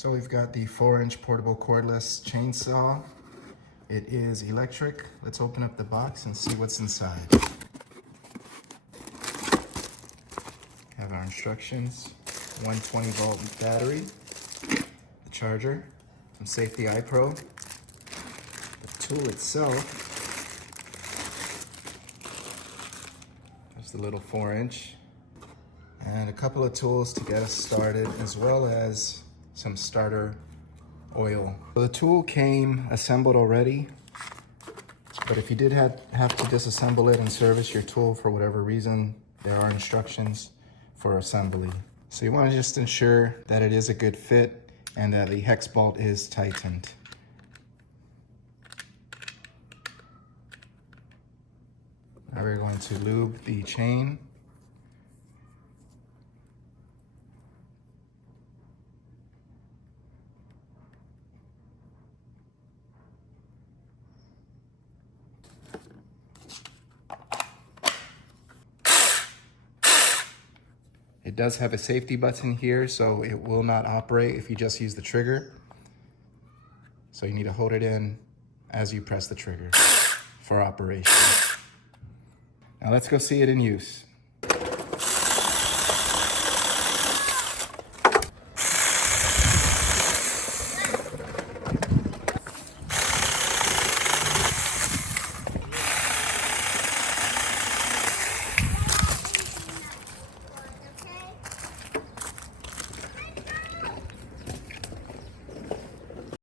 So we've got the 4-inch portable cordless chainsaw. It is electric. Let's open up the box and see what's inside. Have our instructions, 120 volt battery, the charger, some safety eye pro, the tool itself. There's the little 4-inch, and a couple of tools to get us started, as well as some starter oil. So the tool came assembled already, but if you did have to disassemble it and service your tool for whatever reason, there are instructions for assembly. So you want to just ensure that it is a good fit and that the hex bolt is tightened. Now we're going to lube the chain. It does have a safety button here, so it will not operate if you just use the trigger. So you need to hold it in as you press the trigger for operation. Now let's go see it in use.